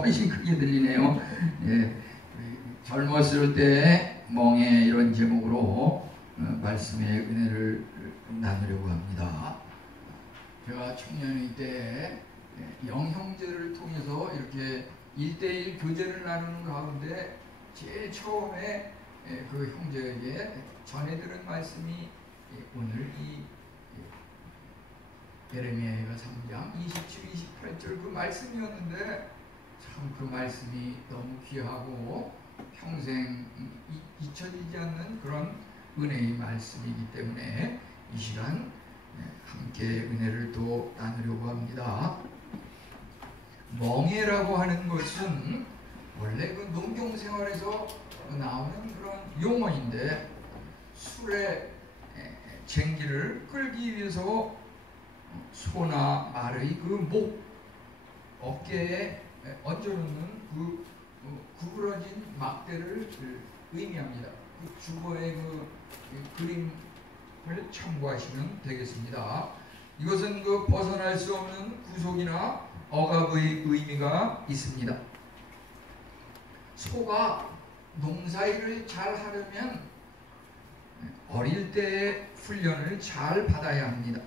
훨씬 크게 들리네요. 예, 젊었을 때 멍에 이런 제목으로 말씀의 은혜를 나누려고 합니다. 제가 청년의 때 영형제를 통해서 이렇게 1대1 교제를 나누는 가운데 제일 처음에 그 형제에게 전해들은 말씀이 오늘 이 예레미야 3장 27, 28절 그 말씀이었는데 참 그 말씀이 너무 귀하고 평생 잊혀지지 않는 그런 은혜의 말씀이기 때문에 이 시간 함께 은혜를 또 나누려고 합니다. 멍에라고 하는 것은 원래 그 농경생활에서 나오는 그런 용어인데 술의 쟁기를 끌기 위해서 소나 말의 그 목 어깨에 얹어놓는 그 구부러진 막대를 의미합니다. 그 주거의 그 그림을 참고하시면 되겠습니다. 이것은 그 벗어날 수 없는 구속이나 억압의 의미가 있습니다. 소가 농사일을 잘 하려면 어릴 때의 훈련을 잘 받아야 합니다.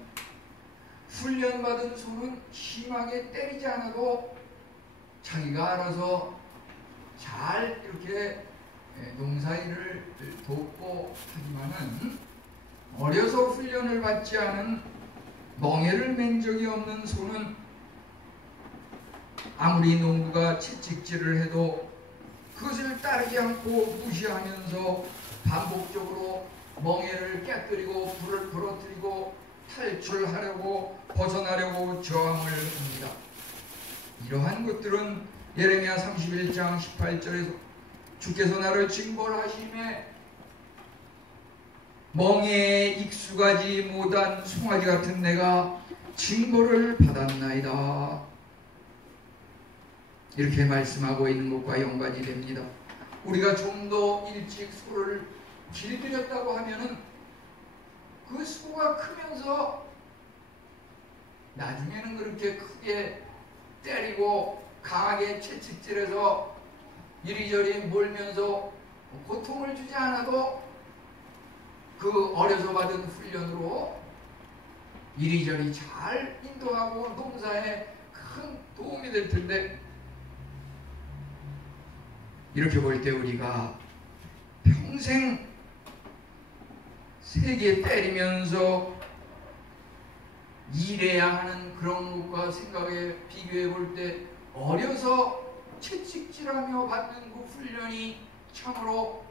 훈련받은 소는 심하게 때리지 않아도 자기가 알아서 잘 이렇게 농사일을 돕고 하지만은 어려서 훈련을 받지 않은 멍에를 맨 적이 없는 소는 아무리 농부가 채찍질을 해도 그것을 따르지 않고 무시하면서 반복적으로 멍에를 깨뜨리고 불을 부러뜨리고 탈출하려고 벗어나려고 저항을 합니다. 이러한 것들은 예레미야 31장 18절에서 주께서 나를 징벌하심에 멍에에 익숙하지 못한 송아지 같은 내가 징벌을 받았나이다. 이렇게 말씀하고 있는 것과 연관이 됩니다. 우리가 좀 더 일찍 소를 길들였다고 하면은 그 소가 크면서 나중에는 그렇게 크게 때리고 강하게 채찍질해서 이리저리 몰면서 고통을 주지 않아도 그 어려서 받은 훈련으로 이리저리 잘 인도하고 농사에 큰 도움이 될 텐데 이렇게 볼 때 우리가 평생 세게 때리면서 일해야 하는 그런 것과 생각에 비교해 볼 때 어려서 채찍질하며 받는 그 훈련이 참으로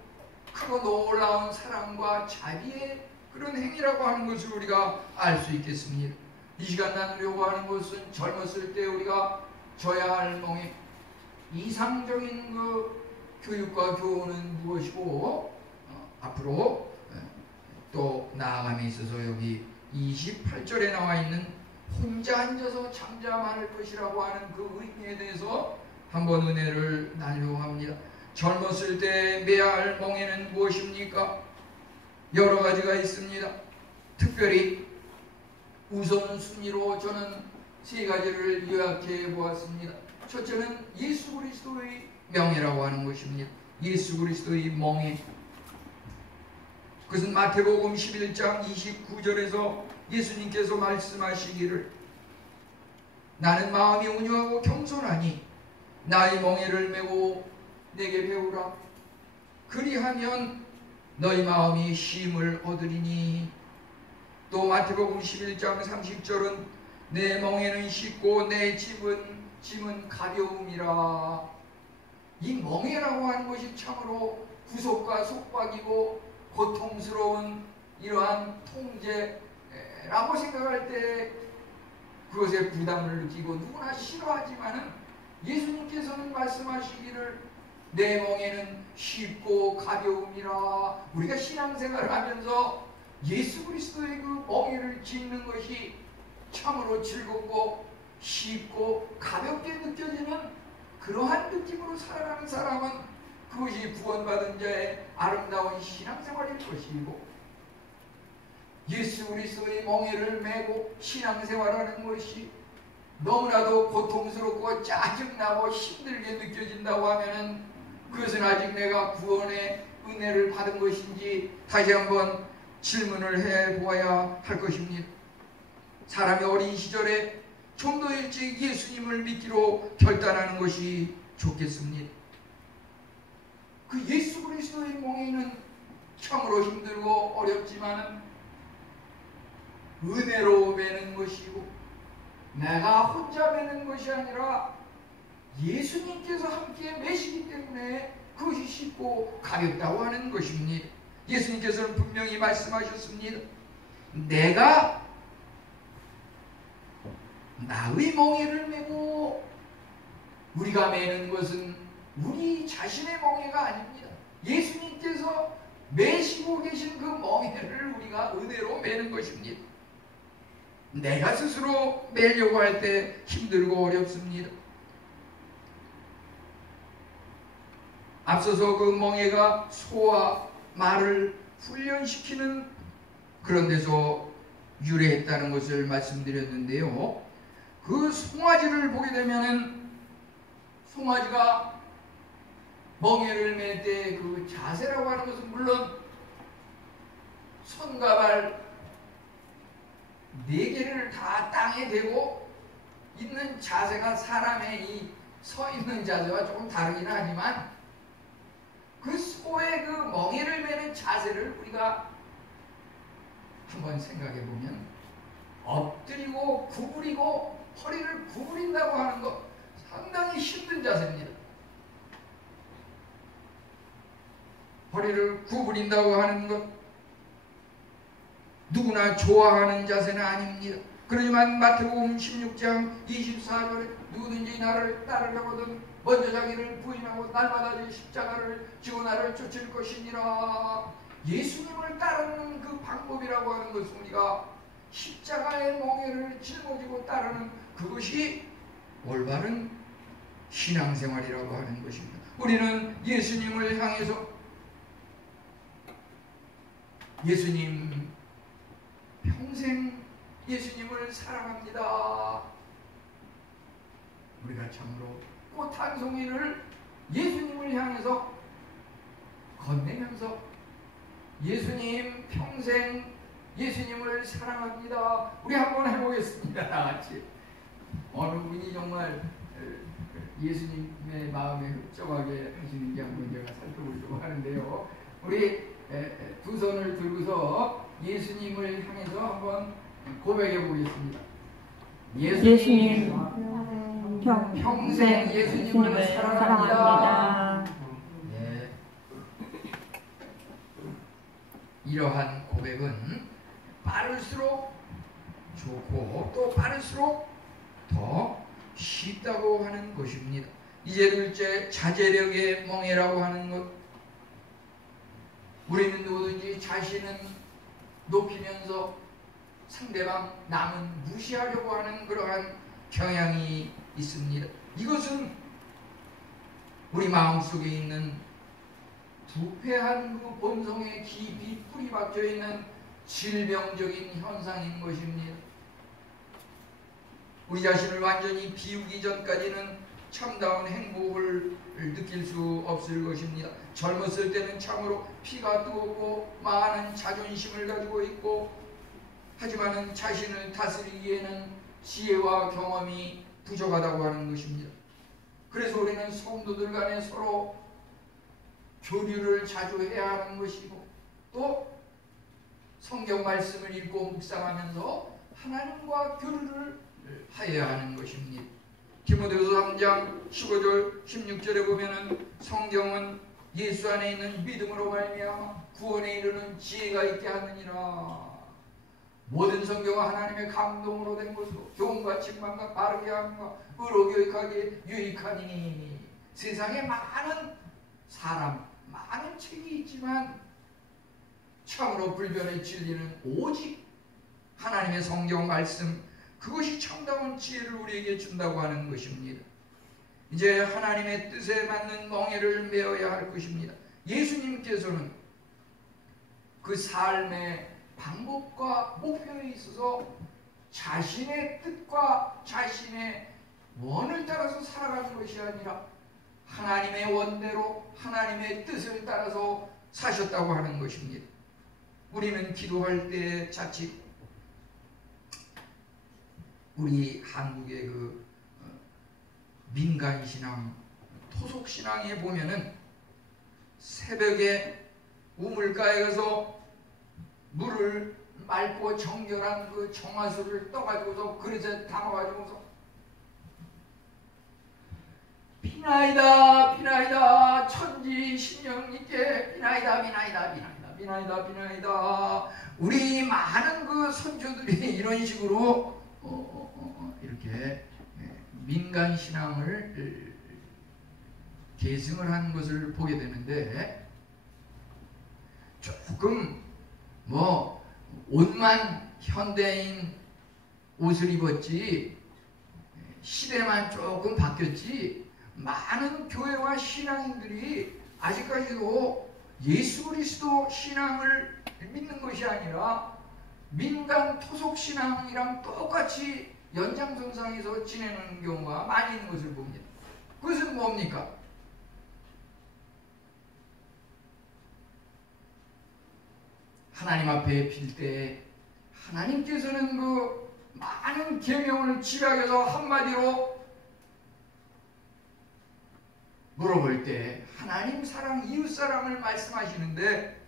크고 놀라운 사랑과 자비의 그런 행위라고 하는 것을 우리가 알 수 있겠습니다. 이 시간 나누려고 하는 것은 젊었을 때 우리가 져야 할 멍에 이상적인 그 교육과 교훈은 무엇이고 앞으로 또 나아감에 있어서 여기 28절에 나와 있는 혼자 앉아서 잠잠할 것이라고 하는 그 의미에 대해서 한번 은혜를 나누려고 합니다. 젊었을 때 매야 할 멍에는 무엇입니까? 여러 가지가 있습니다. 특별히 우선순위로 저는 세 가지를 요약해 보았습니다. 첫째는 예수 그리스도의 명예라고 하는 것입니다. 예수 그리스도의 멍에. 그것은 마태복음 11장 29절에서 예수님께서 말씀하시기를 나는 마음이 온유하고 겸손하니 나의 멍에를 메고 내게 배우라. 그리하면 너희 마음이 쉼을 얻으리니. 또 마태복음 11장 30절은 내 멍에는 쉽고 내 짐은 가벼움이라. 이 멍에라고 하는 것이 참으로 구속과 속박이고 고통스러운 이러한 통제라고 생각할 때 그것에 부담을 느끼고 누구나 싫어하지만은 예수님께서는 말씀하시기를 내 멍에는 쉽고 가벼움이라. 우리가 신앙생활을 하면서 예수 그리스도의 그 멍에를 짓는 것이 참으로 즐겁고 쉽고 가볍게 느껴지는 그러한 느낌으로 살아가는 사람은 그것이 구원받은 자의 아름다운 신앙생활일 것이고 예수 그리스도의 멍에를 메고 신앙생활하는 것이 너무나도 고통스럽고 짜증나고 힘들게 느껴진다고 하면은 그것은 아직 내가 구원의 은혜를 받은 것인지 다시 한번 질문을 해보아야 할 것입니다. 사람이 어린 시절에 좀 더 일찍 예수님을 믿기로 결단하는 것이 좋겠습니다. 그 예수 그리스도의 몽에는 참으로 힘들고 어렵지만 은혜로 매는 것이고 내가 혼자 매는 것이 아니라 예수님께서 함께 매시기 때문에 그것이 쉽고 가볍다고 하는 것입니다. 예수님께서는 분명히 말씀하셨습니다. 내가 나의 멍에를 메고, 우리가 매는 것은 우리 자신의 멍에가 아닙니다. 예수님께서 매시고 계신 그 멍에를 우리가 은혜로 매는 것입니다. 내가 스스로 매려고 할 때 힘들고 어렵습니다. 앞서서 그 멍에가 소와 말을 훈련시키는 그런 데서 유래했다는 것을 말씀드렸는데요. 그 송아지를 보게 되면은 송아지가 멍에를 맬 때 그 자세라고 하는 것은 물론 손과 발 네 개를 다 땅에 대고 있는 자세가 사람의 이 서 있는 자세와 조금 다르긴 하지만 그 소의 그 멍에를 매는 자세를 우리가 한번 생각해 보면 엎드리고 구부리고 허리를 구부린다고 하는 것 상당히 힘든 자세입니다. 허리를 구부린다고 하는 것 누구나 좋아하는 자세는 아닙니다. 그러지만 마태복음 16장 24절에 누구든지 나를 따르려거든 먼저 자기를 부인하고 날마다 십자가를 지고 나를 쫓을 것이니라. 예수님을 따르는 그 방법이라고 하는 것은 우리가 십자가의 멍에를 짊어지고 따르는 그것이 올바른 신앙생활이라고 하는 것입니다. 우리는 예수님을 향해서 예수님 평생 예수님을 사랑합니다. 우리가 참으로 꽃 한 송이를 예수님을 향해서 건네면서 예수님 평생 예수님을 사랑합니다. 우리 한번 해보겠습니다. 다 같이. 어느 분이 정말 예수님의 마음에 흡족하게 하시는지 한번 제가 살펴보려고 하는데요. 우리 두 손을 들고서 예수님을 향해서 한번 고백해 보겠습니다. 예수님 평생 예수님을 사랑합니다. 네. 이러한 고백은 빠를수록 좋고 또 빠를수록 더 쉽다고 하는 것입니다. 이제 둘째, 자제력의 멍에라고 하는 것. 우리는 누구든지 자신은 높이면서 상대방 남은 무시하려고 하는 그러한 경향이 있습니다. 이것은 우리 마음속에 있는 부패한 그 본성에 깊이 뿌리 박혀 있는 질병적인 현상인 것입니다. 우리 자신을 완전히 비우기 전까지는 참다운 행복을 느낄 수 없을 것입니다. 젊었을 때는 참으로 피가 뜨겁고 많은 자존심을 가지고 있고 하지만은 자신을 다스리기에는 지혜와 경험이 부족하다고 하는 것입니다. 그래서 우리는 성도들 간에 서로 교류를 자주 해야 하는 것이고 또 성경 말씀을 읽고 묵상하면서 하나님과 교류를 하여야 하는 것입니다. 디모데후서 3장 15절 16절에 보면은 성경은 예수 안에 있는 믿음으로 말미암아 구원에 이르는 지혜가 있게 하느니라. 모든 성경은 하나님의 감동으로 된 것으로 교훈과 책망과 바르게 함과 의로 교육하기에 유익하니. 세상에 많은 사람, 많은 책이 있지만 참으로 불변의 진리는 오직 하나님의 성경 말씀, 그것이 참다운 지혜를 우리에게 준다고 하는 것입니다. 이제 하나님의 뜻에 맞는 멍에를 메어야 할 것입니다. 예수님께서는 그 삶의 방법과 목표에 있어서 자신의 뜻과 자신의 원을 따라서 살아가는 것이 아니라 하나님의 원대로 하나님의 뜻을 따라서 사셨다고 하는 것입니다. 우리는 기도할 때 자칫 우리 한국의 그 민간신앙, 토속신앙에 보면은 새벽에 우물가에 가서 물을 맑고 정결한 그 정화수를 떠가지고서 그릇에 담아가지고서 비나이다 비나이다 천지 신령님께 비나이다 비나이다 비나이다 비나이다 비나이다. 우리 많은 그 선조들이 이런 식으로 이렇게 민간신앙을 계승을 하는 것을 보게 되는데, 조금 옷만 현대인 옷을 입었지 시대만 조금 바뀌었지 많은 교회와 신앙인들이 아직까지도 예수 그리스도 신앙을 믿는 것이 아니라 민간 토속 신앙이랑 똑같이 연장선상에서 지내는 경우가 많이 있는 것을 봅니다. 그것은 뭡니까? 하나님 앞에 빌 때 하나님께서는 그 많은 계명을 집약해서 한마디로 물어볼 때 하나님 사랑, 이웃 사랑을 말씀하시는데,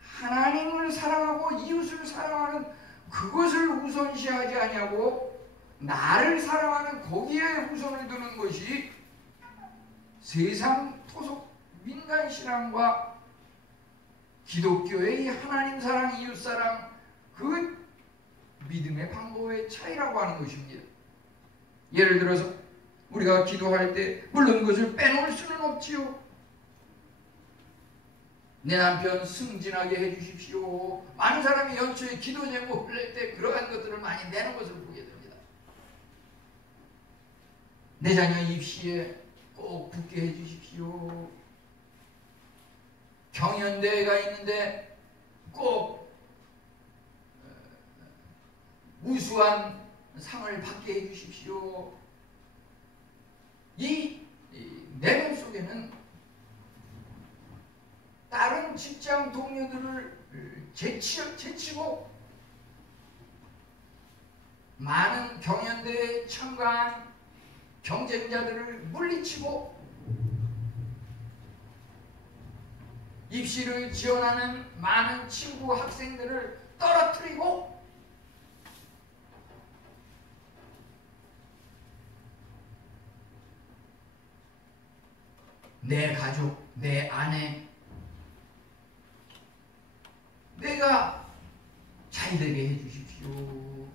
하나님을 사랑하고 이웃을 사랑하는 그것을 우선시하지 아니하고 나를 사랑하는 거기에 우선을 두는 것이 세상 토속 민간신앙과 기독교의 하나님 사랑, 이웃 사랑, 그 믿음의 방법의 차이라고 하는 것입니다. 예를 들어서 우리가 기도할 때 물론 그것을 빼놓을 수는 없지요. 내 남편 승진하게 해주십시오. 많은 사람이 연초에 기도 제목을 낼 때 그러한 것들을 많이 내는 것을 보게 됩니다. 내 자녀 입시에 꼭 붙게 해주십시오. 경연대회가 있는데 꼭 우수한 상을 받게 해주십시오. 이 내면 속에는 다른 직장 동료들을 제치고 많은 경연대회에 참가한 경쟁자들을 물리치고 입시를 지원하는 많은 친구 학생들을 떨어뜨리고 내 가족, 내 아내, 내가 잘되게 해주십시오.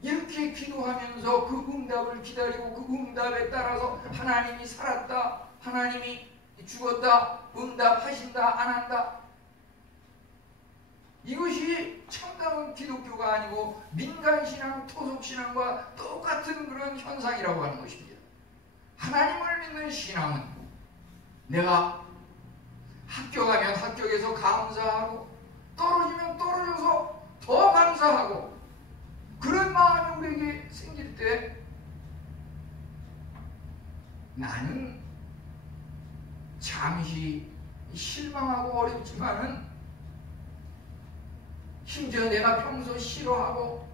이렇게 기도하면서 그 응답을 기다리고 그 응답에 따라서 하나님이 살았다, 하나님이 죽었다, 응답하신다, 안 한다. 이것이 참다운 기독교가 아니고 민간신앙, 토속신앙과 똑같은 그런 현상이라고 하는 것입니다. 하나님을 믿는 신앙은 내가 학교 가면 학교에서 감사하고 떨어지면 떨어져서 더 감사하고 그런 마음이 우리에게 생길 때 나는 잠시 실망하고 어렵지만은 심지어 내가 평소 싫어하고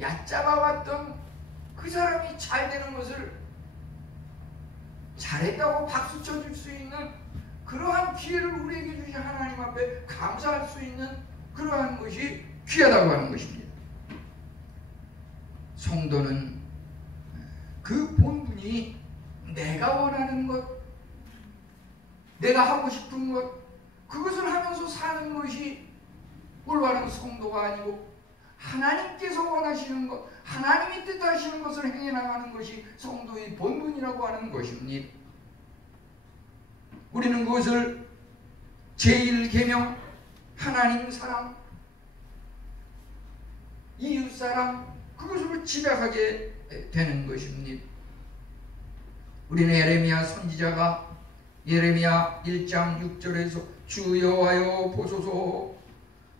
얕잡아왔던 그 사람이 잘 되는 것을 잘했다고 박수 쳐줄 수 있는 그러한 기회를 우리에게 주신 하나님 앞에 감사할 수 있는 그러한 것이 귀하다고 하는 것입니다. 성도는 그 본분이 내가 원하는 것, 내가 하고 싶은 것, 그것을 하면서 사는 것이 올바른 성도가 아니고 하나님께서 원하시는 것, 하나님이 뜻하시는 것을 행해 나가는 것이 성도의 본분이라고 하는 것입니다. 우리는 그것을 제1계명 하나님 사랑, 이웃 사랑, 그것으로 집약하게 되는 것입니다. 우리는 예레미야 선지자가 예레미야 1장 6절에서 주 여호와여 보소서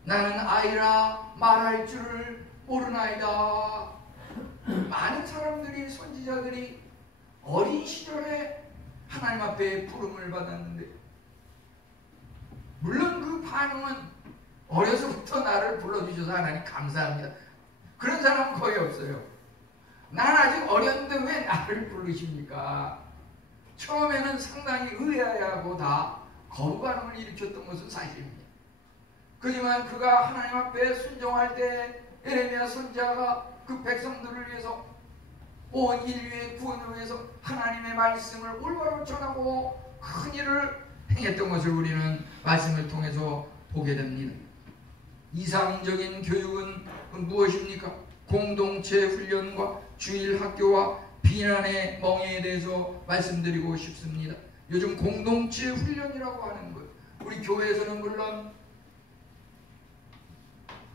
나는 아이라 말할 줄을 모르나이다. 많은 사람들이, 선지자들이 어린 시절에 하나님 앞에 부름을 받았는데, 물론 그 반응은 어려서부터 나를 불러주셔서 하나님 감사합니다, 그런 사람은 거의 없어요. 난 아직 어렸는데 왜 나를 부르십니까? 처음에는 상당히 의아해하고 다 거부 반응을 일으켰던 것은 사실입니다. 그지만 그가 하나님 앞에 순종할 때 에레미야 선지자가 그 백성들을 위해서, 온 인류의 구원을 위해서 하나님의 말씀을 올바로 전하고 큰 일을 행했던 것을 우리는 말씀을 통해서 보게 됩니다. 이상적인 교육은 무엇입니까? 공동체 훈련과 주일 학교와 비난의 멍에에 대해서 말씀드리고 싶습니다. 요즘 공동체 훈련이라고 하는 것, 우리 교회에서는 물론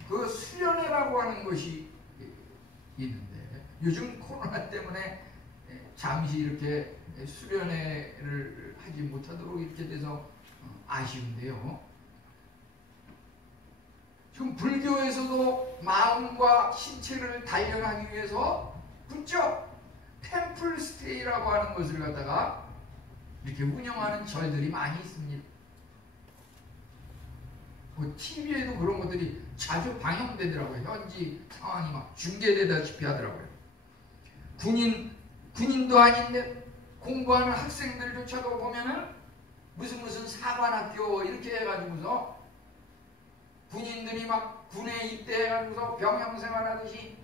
그 수련회라고 하는 것이 있는데, 요즘 코로나 때문에 잠시 이렇게 수련회를 하지 못하도록 이렇게 돼서 아쉬운데요. 지금 불교에서도 마음과 신체를 단련하기 위해서 부쩍 템플 스테이라고 하는 것을 갖다가 이렇게 운영하는 절들이 많이 있습니다. TV에도 그런 것들이 자주 방영되더라고요. 현지 상황이 막 중계되다시피 하더라고요. 군인도 아닌데 공부하는 학생들조차도 보면은 무슨 사관학교 이렇게 해가지고서 군인들이 막 군에 입대해가지고서 병영생활하듯이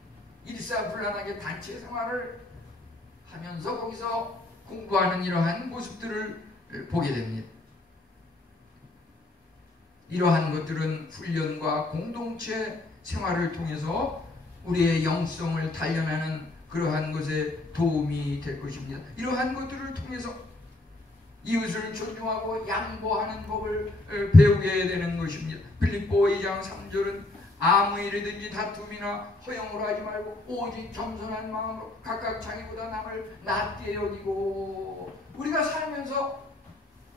일사불란하게 단체 생활을 하면서 거기서 공부하는 이러한 모습들을 보게 됩니다. 이러한 것들은 훈련과 공동체 생활을 통해서 우리의 영성을 단련하는 그러한 것에 도움이 될 것입니다. 이러한 것들을 통해서 이웃을 존중하고 양보하는 법을 배우게 되는 것입니다. 빌립보 2장 3절은 아무 일이든지 다툼이나 허영으로 하지 말고 오직 겸손한 마음으로 각각 자기보다 남을 낮게 여기고. 우리가 살면서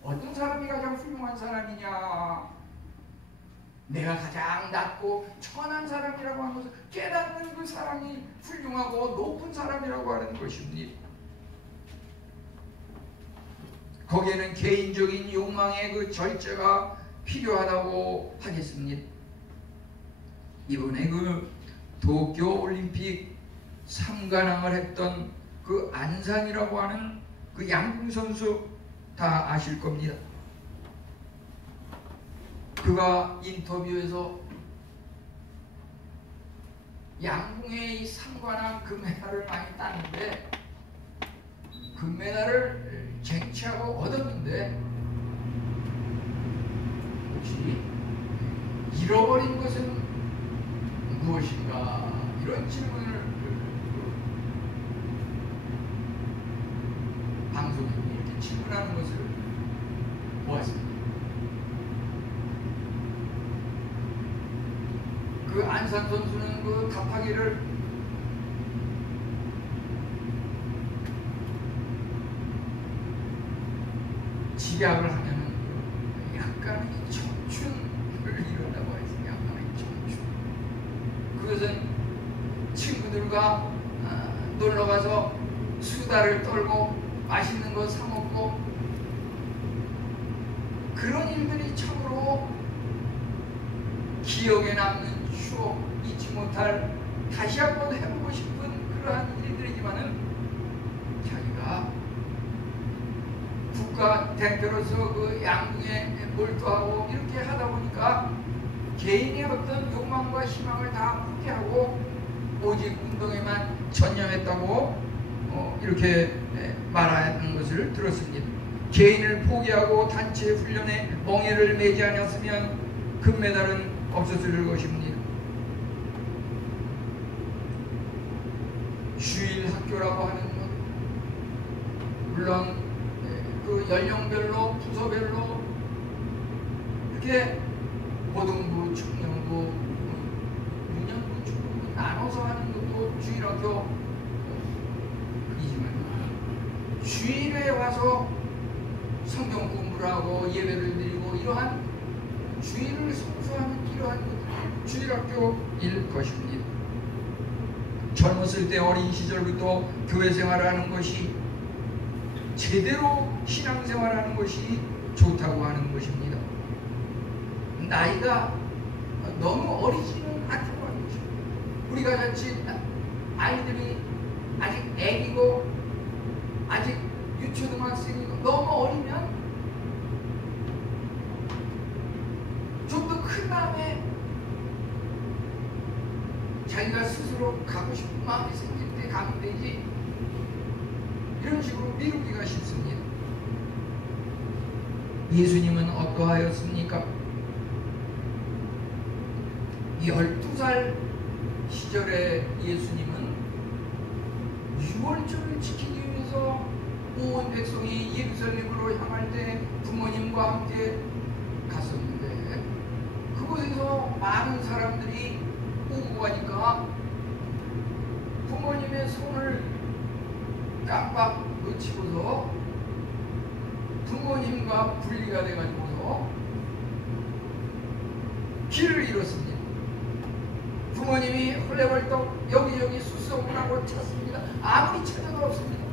어떤 사람이 가장 훌륭한 사람이냐, 내가 가장 낮고 천한 사람이라고 하는 것을 깨닫는 그 사람이 훌륭하고 높은 사람이라고 하는 것입니다. 거기에는 개인적인 욕망의 그 절제가 필요하다고 하겠습니다. 이번에 그 도쿄 올림픽 3관왕을 했던 그 안산이라고 하는 그 양궁 선수 다 아실 겁니다. 그가 인터뷰에서 양궁의 이 3관왕 금메달을 많이 땄는데, 금메달을 쟁취하고 얻었는데 혹시 잃어버린 것은 무엇인가, 이런 질문을 방송에 이렇게 질문하는 것을 보았습니다. 그 안산 선수는 그 답하기를 집약을 하면은 약간의 청춘을 이룬다고 했어요. 약간의 청춘. 그것은 친구들과 놀러가서 수다를 떨고 맛있는 거 사 먹고 그런 일들이 참으로 기억에 남는 추억, 잊지 못할, 다시 한번 해보고 싶은 그러한 일들이지만은 자기가 국가 대표로서 그 양궁에 몰두하고 이렇게 하다 보니까 개인의 어떤 욕망과 희망을 다 포기하고 오직 운동에만 전념했다고 이렇게 말하는 것을 들었습니다. 개인을 포기하고 단체 훈련에 멍에를 매지 않았으면 금메달은 없었을 것입니다. 주일 학교라고 하는 것, 물론 그 연령별로 부서별로 이렇게 고등부, 청년부, 유년부, 중년부 나눠서 하는 것도 주일학교 이지만, 주일에 와서 성경 공부를 하고 예배를 드리고 이러한 주일을 성수하는 이러한 것들 주일학교일 것입니다. 젊었을 때 어린 시절부터 교회 생활하는 것이 제대로 신앙생활하는 것이 좋다고 하는 것입니다. 나이가 너무 어리지는 않다고 하는 것입니다. 우리가 같이 아이들이 아직 애기고 아직 유초등학생이고 너무 어리면 좀 더 큰 다음에 자기가 스스로 가고 싶은 마음이 생길 때 가면 되지, 이런 식으로 미루기가 쉽습니다. 예수님은 어떠하였습니까? 12살 시절에 예수님은 유월절을 지키기 위해서 온 백성이 예루살렘으로 향할 때 부모님과 함께 갔었는데, 그곳에서 많은 사람들이 오고 가니까 부모님의 손을 깜빡 놓치고서 부모님과 분리가 돼가지고서 길을 잃었습니다. 부모님이 헐레벌떡 여기저기 수소문하고 찾습니다. 아무리 찾아도 없습니다.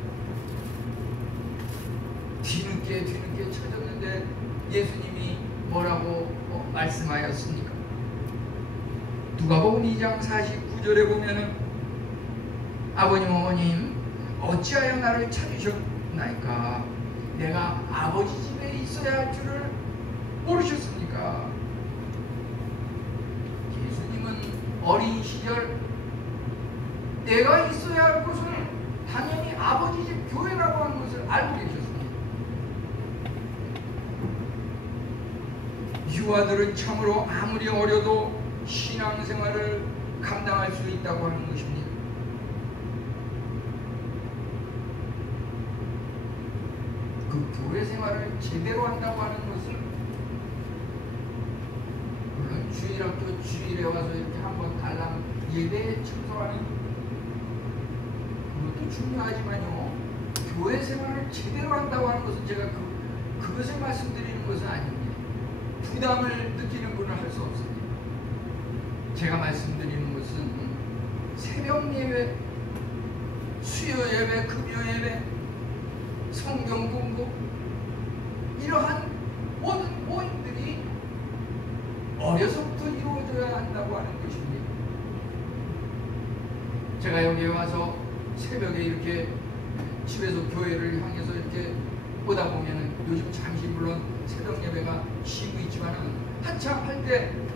뒤늦게 찾았는데 예수님이 뭐라고 말씀하였습니까? 누가복음 2장 49절에 보면은 아버님 어머님 어찌하여 나를 찾으셨나이까? 내가 아버지 집에 있어야 할 줄을 모르셨습니까? 예수님은 어린 시절 내가 있어야 할 곳은 당연히 아버지 집 교회라고 하는 것을 알고 계셨습니다. 유아들은 참으로 아무리 어려도 신앙생활을 감당할 수 있다고 하는 것입니다. 그 교회 생활을 제대로 한다고 하는 것은 물론 주일학교 주일에 와서 이렇게 한번 달랑 예배에 참석하는 그것도 중요하지만요, 교회 생활을 제대로 한다고 하는 것은 제가 그것을 말씀드리는 것은 아닙니다. 부담을 느끼는 분은 할 수 없습니다. 제가 말씀드리는 것은 새벽 예배, 수요 예배, 금요 예배, 성경 공부, 이러한 모든 모임들이 어려서부터 이루어져야 한다고 하는 것입니다. 제가 여기에 와서 새벽에 이렇게 집에서 교회를 향해서 이렇게 보다 보면은 요즘 잠시 물론 새벽 예배가 쉬고 있지만은 한참 할 때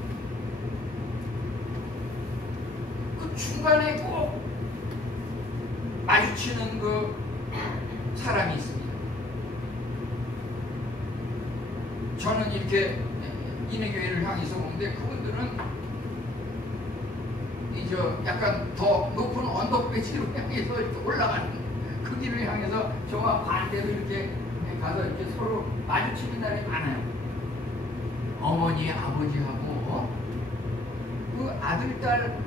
그 중간에 꼭 마주치는 그 사람이 있습니다. 저는 이렇게 인해교회를 향해서 오는데 그분들은 이제 약간 더 높은 언덕 배치로 향해서 이렇게 올라가는 그 길을 향해서 저와 반대로 이렇게 가서 이렇게 서로 마주치는 날이 많아요. 어머니, 아버지하고 그 아들, 딸,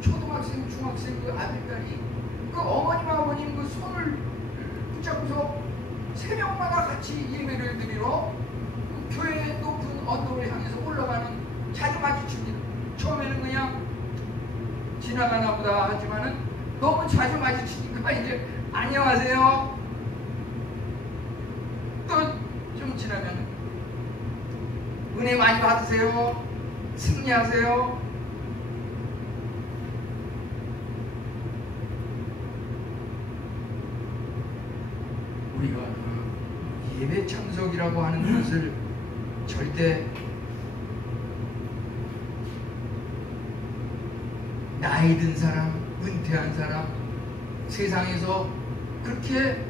초등학생, 중학생 그 아들, 딸이 그 어머님, 아버님 그 손을 붙잡고서 세 명마다 같이 예배를 드리러 그 교회의 높은 언덕을 향해서 올라가는, 자주 마주칩니다. 처음에는 그냥 지나가나 보다 하지만은 너무 자주 마주치니까 이제 안녕하세요. 또 좀 지나면 은혜 많이 받으세요. 승리하세요. 우리가 예배 참석이라고 하는 것을 절대 나이 든 사람, 은퇴한 사람, 세상에서 그렇게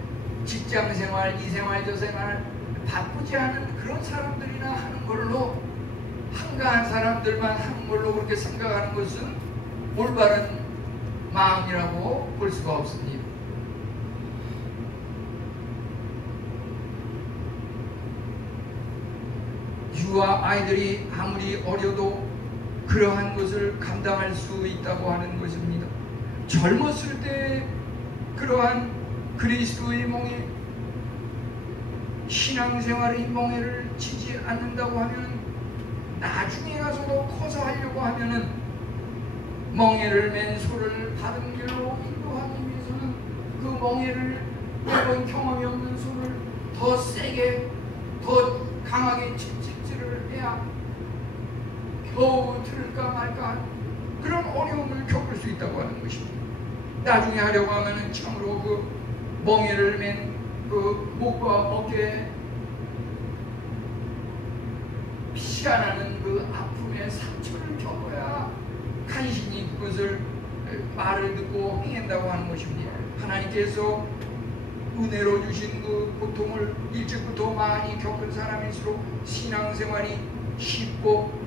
직장생활, 이 생활, 저 생활 바쁘지 않은 그런 사람들이나 하는 걸로, 한가한 사람들만 하는 걸로 그렇게 생각하는 것은 올바른 마음이라고 볼 수가 없습니다. 유아 아이들이 아무리 어려도 그러한 것을 감당할 수 있다고 하는 것입니다. 젊었을 때 그러한 그리스도의 몽에, 신앙생활의 몽에를 치지 않는다고 하면 나중에 가서도 커서 하려고 하면은 멍에를 맨 소를 바른 길로 인도하기 위해서는 그 멍에를 매번 경험이 없는 소를 더 세게 더 강하게 채찍질을 해야 겨우 들을까 말까 그런 어려움을 겪을 수 있다고 하는 것입니다. 나중에 하려고 하면은 참으로 그 멍에를 맨 그 목과 어깨에 피가 나는 그 아픔의 상처를 겪어야 간신히 그것을 말을 듣고 행한다고 하는 것입니다. 하나님께서 은혜로 주신 그 고통을 일찍부터 많이 겪은 사람일수록 신앙생활이 쉽고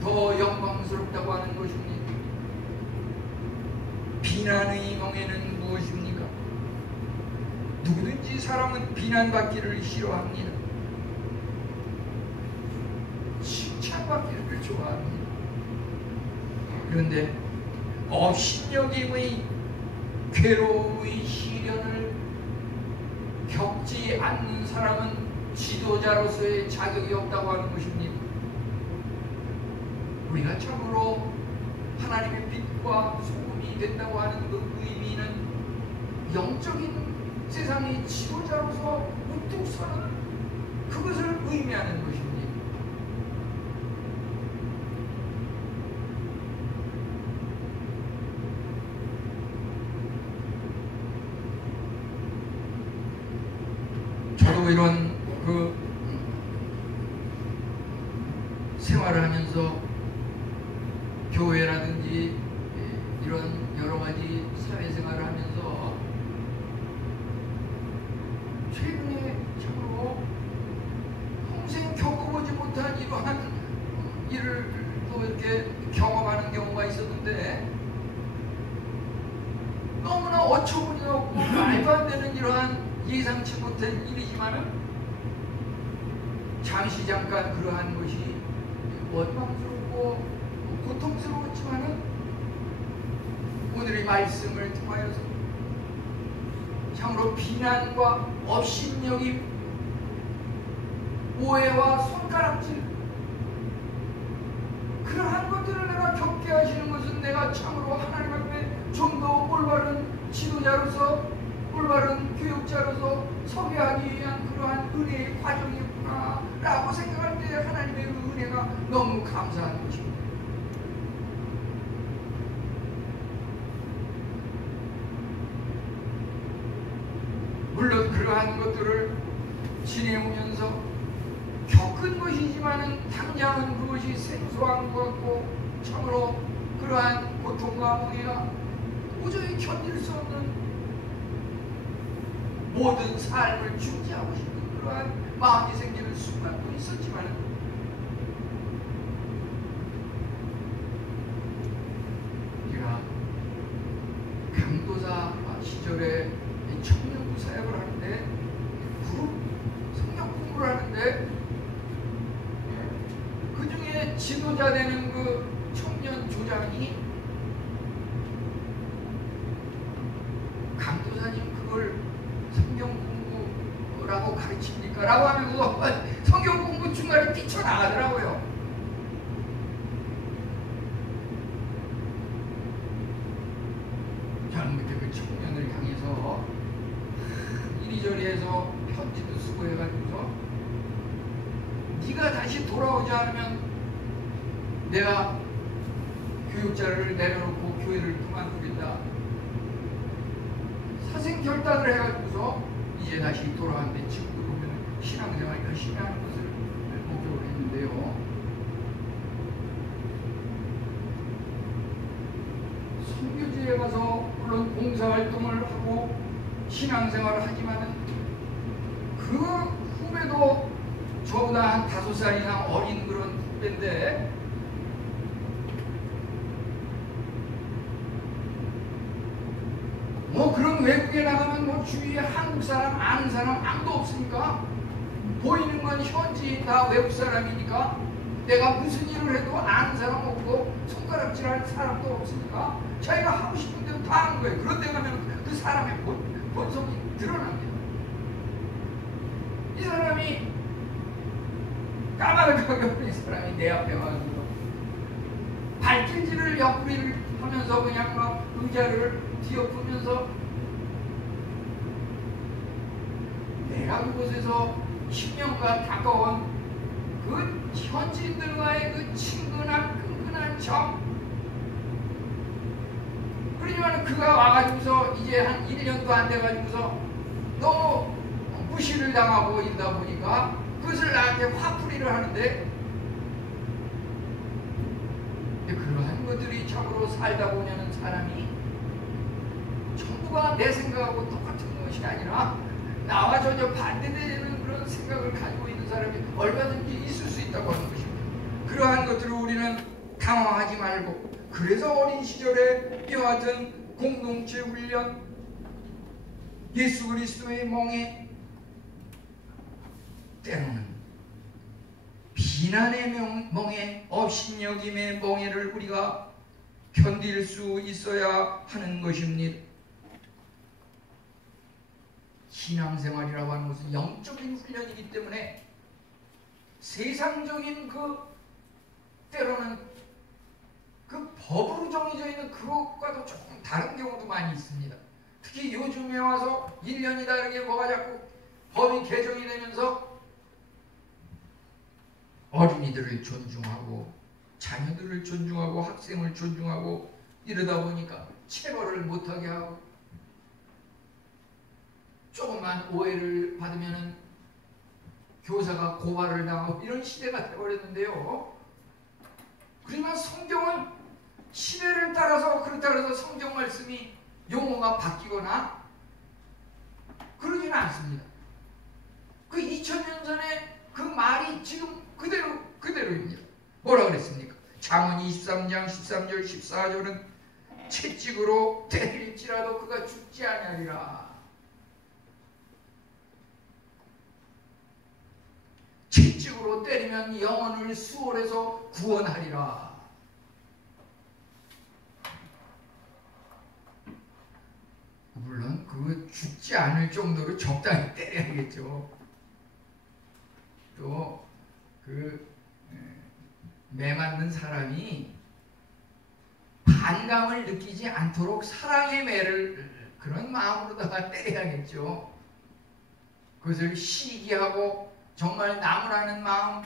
더 영광스럽다고 하는 것입니다. 비난의 멍에는 무엇입니까? 누구든지 사람은 비난받기를 싫어합니다. 칭찬받기를 좋아합니다. 그런데 업신여김의 괴로움의 시련을 겪지 않는 사람은 지도자로서의 자격이 없다고 하는 것입니다. 우리가 참으로 하나님의 빛과 소금이 된다고 하는 그 의미는 영적인 세상의 지도자로서 우뚝 서는 그것을 의미하는 것입니다. 저도 이런 그 생활을 하면서 교회라든지 이런 여러 가지 사회생활을 하면서 최근에 참으로 평생 겪어보지 못한 이러한 일을 또 이렇게 경험하는 경우가 있었는데 너무나 어처구니 없고 말도 안 되는 이러한 예상치 못한 일이지만은 잠시 잠깐 그러한 것이 원망스럽고 고통스러웠지만은 오늘의 말씀을 통하여서 참으로 비난과 업신여김, 오해와 손가락질 그러한 것들을 내가 겪게 하시는 것은 내가 참으로 하나님 앞에 좀 더 올바른 지도자로서 올바른 교육자로서 서게 하기 위한 그러한 은혜의 과정이구나 라고 생각할 때 하나님의 그 은혜가 너무 감사한 것입니다. 물론 그러한 것들을 지내오면서 겪은 것이지만은 당장은 그것이 생소한 것 같고 참으로 그러한 고통과 멍에가 도저히 견딜 수 없는 모든 삶을 중지하고 싶은 그러한 마음이 생기는 순간도 있었지만 우리가 강도사 시절에 청년부 사역을 하는데 그룹 성경 공부를 하는데 그 중에 지도자 되는 그 청년 조장이 강도사님 그걸 성경 공부라고 가르칩니까? 라고 하면서 성경 공부 중간에 뛰쳐나가더라고요. 저는 그때 그 청년을 향해서 이리저리 해서 편지도 쓰고 해가지고서 네가 다시 돌아오지 않으면 내가 교육자를 내려놓고 교회를 그만두겠다. 사생결단을 해가지고서 이제 다시 돌아왔는데 지금도 보면 신앙생활 열심히 하는 것을 목표로 했는데요. 선교지에 가서 물론 봉사활동을 하고 신앙생활을 하지만은 그 후배도 저보다 한 5살 이상 어린 그런 후배인데 뭐 그런 외국에 나가면 뭐 주위에 한국 사람 아는 사람 아무도 없으니까 보이는 건 현지 다 외국 사람이니까 내가 무슨 일을 해도 아는 사람 없고 손가락질할 사람도 없으니까 자기가 하고 싶은 대로 다 하는 거예요. 그런 데 가면 그 사람의 본성이 드러납니다. 이 사람이 까마득하게 어린 사람이 내 앞에 와서 발길질을 옆구리를 하면서 그냥 막 의자를 뒤엎으면서 내가 그곳에서 10년간 가까운 그 현지인들과의 그 친근한 끈끈한 정, 그러지만 그가 와가지고서 이제 한 1년도 안 돼가지고서 너무 무시를 당하고 있다 보니까 그것을 나한테 화풀이를 하는데, 그러한 것들이 참으로 살다 보면은 사람이 전부가 내 생각하고 똑같은 것이 아니라 나와 전혀 반대되는 그런 생각을 가지고 있는 사람이 얼마든지 있을 수 있다고 하는 것입니다. 그러한 것들을 우리는 당황하지 말고, 그래서 어린 시절에 이와 같은 공동체 훈련, 예수 그리스도의 멍에, 때로는 비난의 멍에, 업신여김의 멍에를 우리가 견딜 수 있어야 하는 것입니다. 신앙생활이라고 하는 것은 영적인 훈련이기 때문에 세상적인 때로는 그 법으로 정해져 있는 그것과도 조금 다른 경우도 많이 있습니다. 특히 요즘에 와서 1년이 다르게 뭐가 자꾸 법이 개정이 되면서 어린이들을 존중하고 자녀들을 존중하고 학생을 존중하고 이러다 보니까 체벌을 못하게 하고, 조금만 오해를 받으면 교사가 고발을 당하고 이런 시대가 되어버렸는데요. 그러나 성경은 시대를 따라서 그렇다고 해서 성경 말씀이 용어가 바뀌거나 그러지는 않습니다. 그 2000년 전에 그 말이 지금 그대로입니다. 뭐라 그랬습니까? 잠언 23장 13절 14절은 채찍으로 때릴지라도 그가 죽지 아니하리라. 채찍으로 때리면 영혼을 수월해서 구원하리라. 물론 그 죽지 않을 정도로 적당히 때려야겠죠. 또 매 맞는 사람이 반감을 느끼지 않도록 사랑의 매를 그런 마음으로다가 때려야겠죠. 그것을 시기하고 정말 나무라는 마음,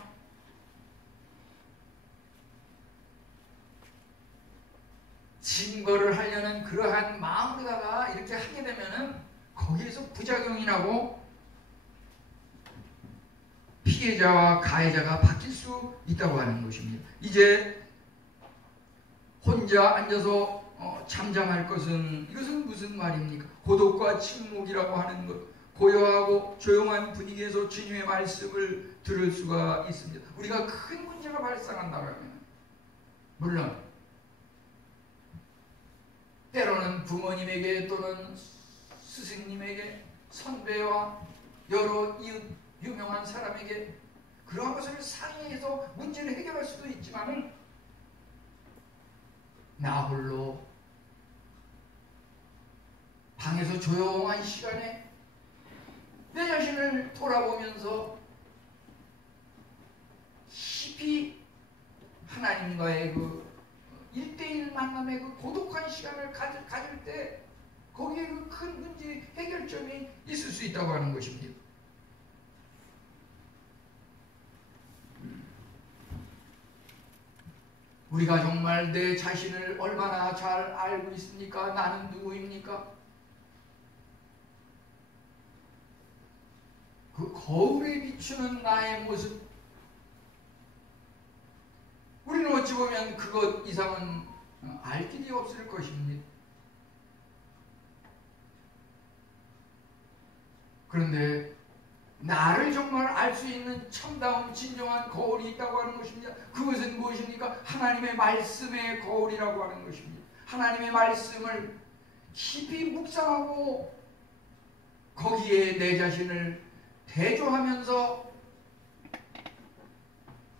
증거를 하려는 그러한 마음으로다가 이렇게 하게 되면은 거기에서 부작용이 나고 피해자와 가해자가 바뀔 수 있다고 하는 것입니다. 이제 혼자 앉아서 잠잠할 것은, 이것은 무슨 말입니까? 고독과 침묵이라고 하는 것, 고요하고 조용한 분위기에서 주님의 말씀을 들을 수가 있습니다. 우리가 큰 문제가 발생한다고 하면, 물론 때로는 부모님에게 또는 스승님에게, 선배와 여러 이웃 유명한 사람에게 그러한 것을 상의해서 문제를 해결할 수도 있지만, 나 홀로 방에서 조용한 시간에 내 자신을 돌아보면서 깊이 하나님과의 그 1대1 만남의 그 고독한 시간을 가질 때 거기에 그 큰 문제 해결점이 있을 수 있다고 하는 것입니다. 우리가 정말 내 자신을 얼마나 잘 알고 있습니까? 나는 누구입니까? 그 거울에 비추는 나의 모습, 우리는 어찌 보면 그것 이상은 알 길이 없을 것입니다. 그런데 나를 정말 알 수 있는 참다운 진정한 거울이 있다고 하는 것입니다. 그것은 무엇입니까? 하나님의 말씀의 거울이라고 하는 것입니다. 하나님의 말씀을 깊이 묵상하고 거기에 내 자신을 대조하면서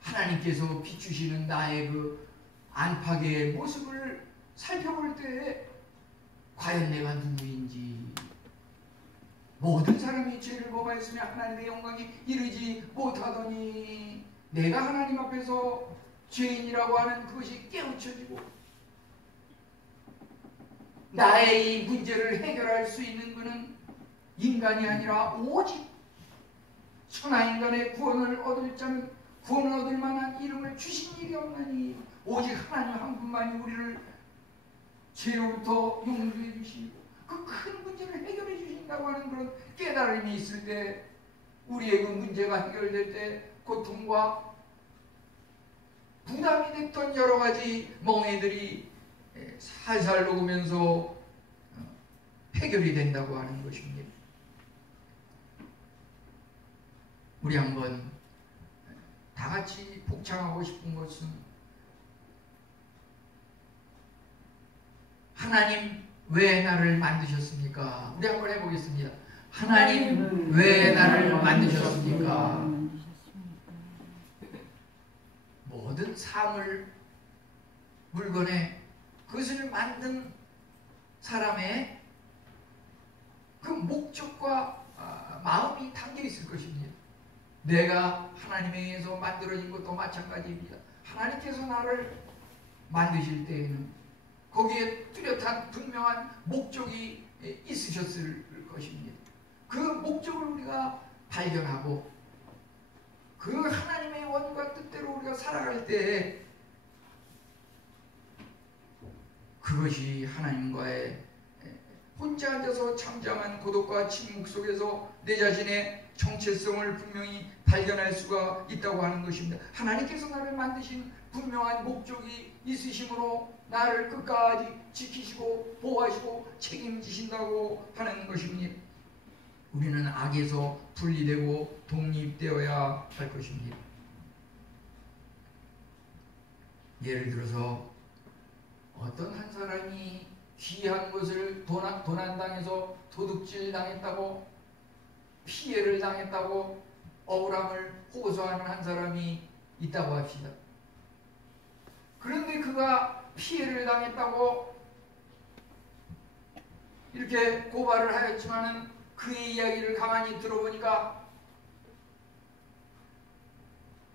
하나님께서 비추시는 나의 그 안팎의 모습을 살펴볼 때 과연 내가 누구인지, 모든 사람이 죄를 범하였으며 하나님의 영광이 이르지 못하더니 내가 하나님 앞에서 죄인이라고 하는 그것이 깨우쳐지고 나의 이 문제를 해결할 수 있는 것은 인간이 아니라 오직 천하인간의 구원을 얻을 자는 구원을 얻을 만한 이름을 주신 일이 없나니 오직 하나님 한 분만이 우리를 죄로부터 용서해 주시고 그 큰 문제를 해결해 주신다고 하는 그런 깨달음이 있을 때 우리의 그 문제가 해결될 때 고통과 부담이 됐던 여러 가지 멍해들이 살살 녹으면서 해결이 된다고 하는 것입니다. 우리 한번 다 같이 복창하고 싶은 것은 하나님 왜 나를 만드셨습니까? 우리 한번 해보겠습니다. 하나님 왜 나를 만드셨습니까? 모든 사물, 물건에 그것을 만든 사람의 그 목적과 마음이 담겨 있을 것입니다. 내가 하나님에 의해서 만들어진 것도 마찬가지입니다. 하나님께서 나를 만드실 때에는 거기에 뚜렷한 분명한 목적이 있으셨을 것입니다. 그 목적을 우리가 발견하고 그 하나님의 원과 뜻대로 우리가 살아갈 때 그것이 하나님과의 혼자 앉아서 잠잠한 고독과 침묵 속에서 내 자신의 정체성을 분명히 발견할 수가 있다고 하는 것입니다. 하나님께서 나를 만드신 분명한 목적이 있으심으로 나를 끝까지 지키시고 보호하시고 책임지신다고 하는 것입니다. 우리는 악에서 분리되고 독립되어야 할 것입니다. 예를 들어서 어떤 한 사람이 귀한 것을 도난당해서 도둑질 당했다고 피해를 당했다고 억울함을 호소하는 한 사람이 있다고 합시다. 그런데 그가 피해를 당했다고 이렇게 고발을 하였지만은 그의 이야기를 가만히 들어보니까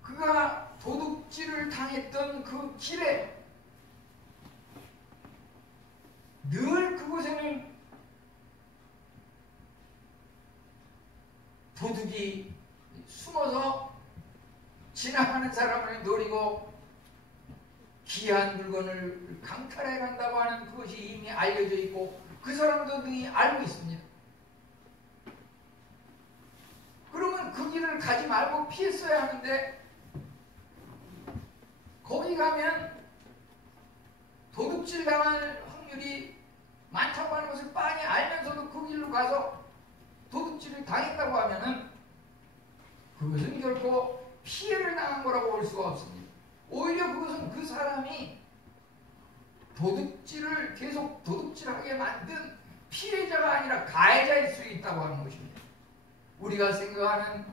그가 도둑질을 당했던 그 길에 늘 그곳에는 도둑이 숨어서 지나가는 사람을 노리고 귀한 물건을 강탈해 간다고 하는 그것이 이미 알려져 있고 그 사람들이 알고 있습니다. 그러면 그 길을 가지 말고 피했어야 하는데 거기 가면 도둑질 당할 확률이 많다고 하는 것을 빤히 알면서도 그 길로 가서 도둑질을 당했다고 하면은 그것은 결코 피해를 당한 거라고 볼 수가 없습니다. 오히려 그것은 그 사람이 도둑질을 계속 도둑질하게 만든 피해자가 아니라 가해자일 수 있다고 하는 것입니다. 우리가 생각하는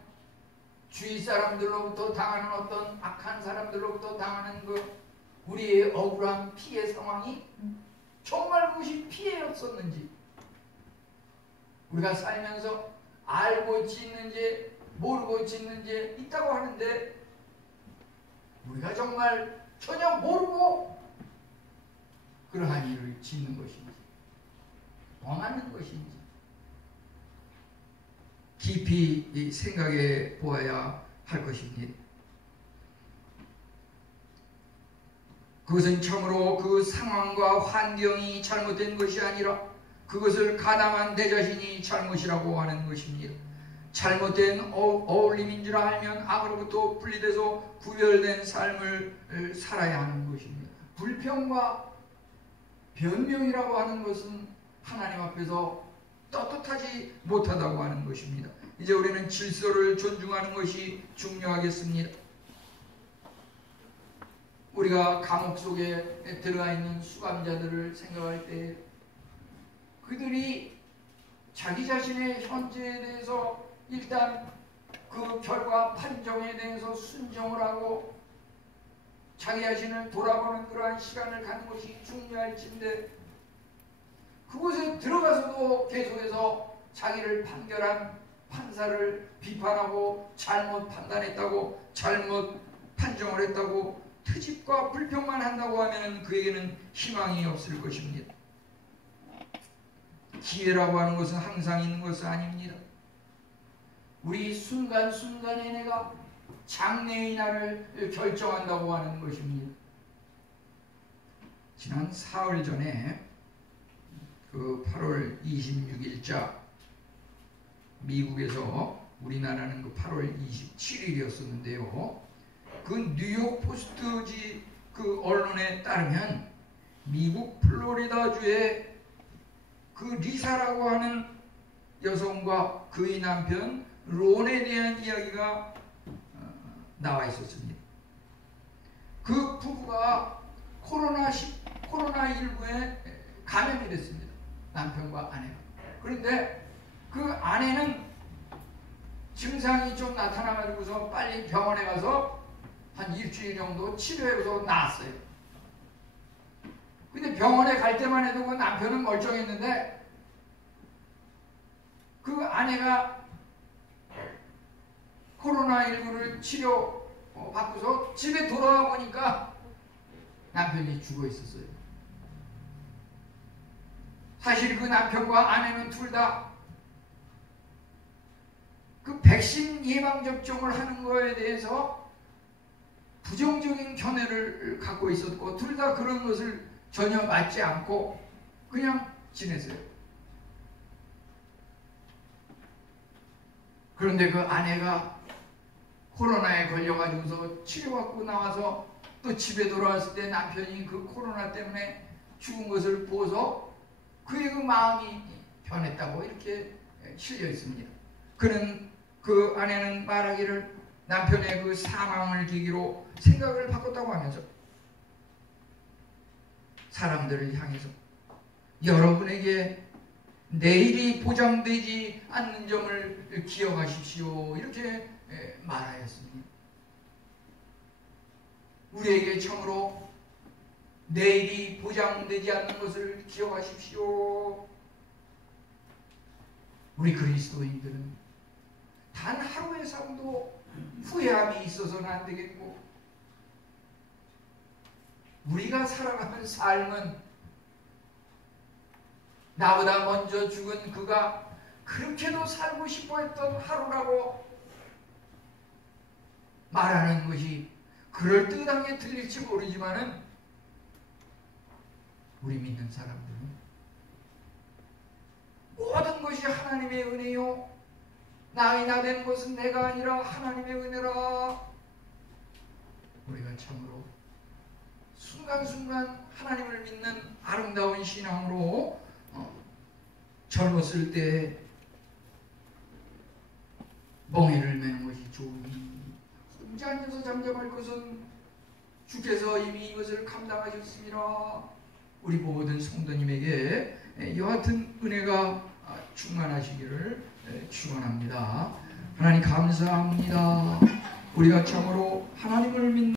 주위 사람들로부터 당하는 어떤 악한 사람들로부터 당하는 그 우리의 억울한 피해 상황이 정말 그것이 피해였었는지 우리가 살면서 알고 짓는지 모르고 짓는지 있다고 하는데 우리가 정말 전혀 모르고 그러한 일을 짓는 것인지 범하는 것인지 깊이 생각해 보아야 할 것입니다. 그것은 참으로 그 상황과 환경이 잘못된 것이 아니라 그것을 가담한 내 자신이 잘못이라고 하는 것입니다. 잘못된 어울림인 줄 알면 악으로부터 분리돼서 구별된 삶을 살아야 하는 것입니다. 불평과 변명이라고 하는 것은 하나님 앞에서 떳떳하지 못하다고 하는 것입니다. 이제 우리는 질서를 존중하는 것이 중요하겠습니다. 우리가 감옥 속에 들어가 있는 수감자들을 생각할 때 그들이 자기 자신의 현재에 대해서 일단 그 결과 판정에 대해서 순종을 하고 자기 자신을 돌아보는 그러한 시간을 갖는 것이 중요할진데 그곳에 들어가서도 계속해서 자기를 판결한 판사를 비판하고 잘못 판단했다고 잘못 판정을 했다고 트집과 불평만 한다고 하면 그에게는 희망이 없을 것입니다. 기회라고 하는 것은 항상 있는 것은 아닙니다. 우리 순간순간에 내가 장래의 날을 결정한다고 하는 것입니다. 지난 사흘 전에 그 8월 26일자 미국에서 우리나라는 그 8월 27일이었었는데요. 그 뉴욕 포스트지 그 언론에 따르면 미국 플로리다주의 그 리사라고 하는 여성과 그의 남편 론에 대한 이야기가 나와 있었습니다. 그 부부가 코로나19에 감염이 됐습니다. 남편과 아내가. 그런데 그 아내는 증상이 좀 나타나가지고서 빨리 병원에 가서 한 일주일 정도 치료해서 나았어요. 근데 병원에 갈 때만 해도 그 남편은 멀쩡했는데 그 아내가 코로나19를 치료 받고서 집에 돌아와 보니까 남편이 죽어 있었어요. 사실 그 남편과 아내는 둘 다 그 백신 예방접종을 하는 거에 대해서 부정적인 견해를 갖고 있었고 둘 다 그런 것을 전혀 맞지 않고 그냥 지냈어요. 그런데 그 아내가 코로나에 걸려가지고서 치료받고 나와서 또 집에 돌아왔을 때 남편이 그 코로나 때문에 죽은 것을 보고서 그의 그 마음이 변했다고 이렇게 실려 있습니다. 그 아내는 말하기를 남편의 그 사망을 계기로 생각을 바꿨다고 하면서 사람들을 향해서 여러분에게 내일이 보장되지 않는 점을 기억하십시오. 이렇게 말하였습니다. 우리에게 참으로 내일이 보장되지 않는 것을 기억하십시오. 우리 그리스도인들은 단 하루의 삶도 후회함이 있어서는 안 되겠고 우리가 살아가는 삶은 나보다 먼저 죽은 그가 그렇게도 살고 싶어 했던 하루라고 말하는 것이 그럴듯하게 들릴지 모르지만은 우리 믿는 사람들은 모든 것이 하나님의 은혜요 나의 나 된 것은 내가 아니라 하나님의 은혜라. 우리가 참으로 순간순간 하나님을 믿는 아름다운 신앙으로 젊었을 때 멍에를 매는 것이 좋으니 혼자 앉아서 잠잠할 것은 주께서 이미 이것을 감당하셨습니다. 우리 모든 성도님에게 여하튼 은혜가 충만하시기를 축원합니다. 하나님 감사합니다. 우리가 참으로 하나님을 믿는